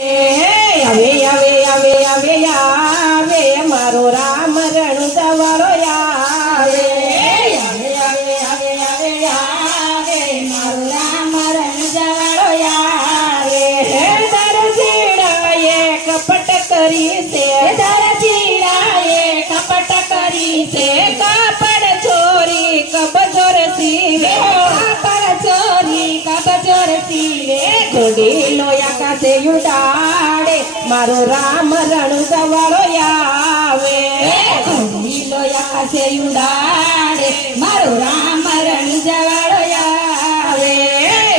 આવે આવે આવે આવે આવે મારો રામ રણુ દવાળો આવે આવે આવે આવે આવે આવે મારો રામ રણુ દવાળો આવે દરજીડાએ કપટ કરી છે દરજીડાએ કપટ કરી છે કાપડ ચોરી કબજોર સીવે કાપડ ચોરી કબજોર સીવે ઘોડીલો આકાશે ઉડાડે મારો રામ રણુ દવાળો આવે ઘોડીલો આકાશે ઉડાડે મારો રામ રણુ દવાળો આવે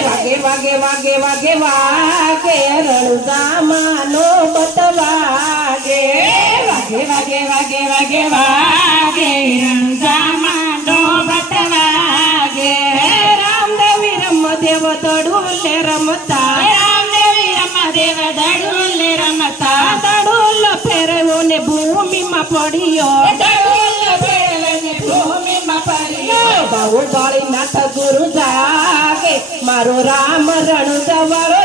વાગે વાગે વાગે વાગે વાગે રણુ દામાનો બતવાગે વાગે વાગે વાગે વાગે વાગે રણુ દામાનો બતવાગે રામદેવી રમદેવ દડુલે રમતા રામદેવ દડુલ રમતા દડુલ ફેરવો ને ભૂમિમાં પડ્યો દડુલ ફેરવો ને ભૂમિમાં પડ્યો બાહુબળી નાથ ગુરુ જાગે મારો રામ રણુ દવાળો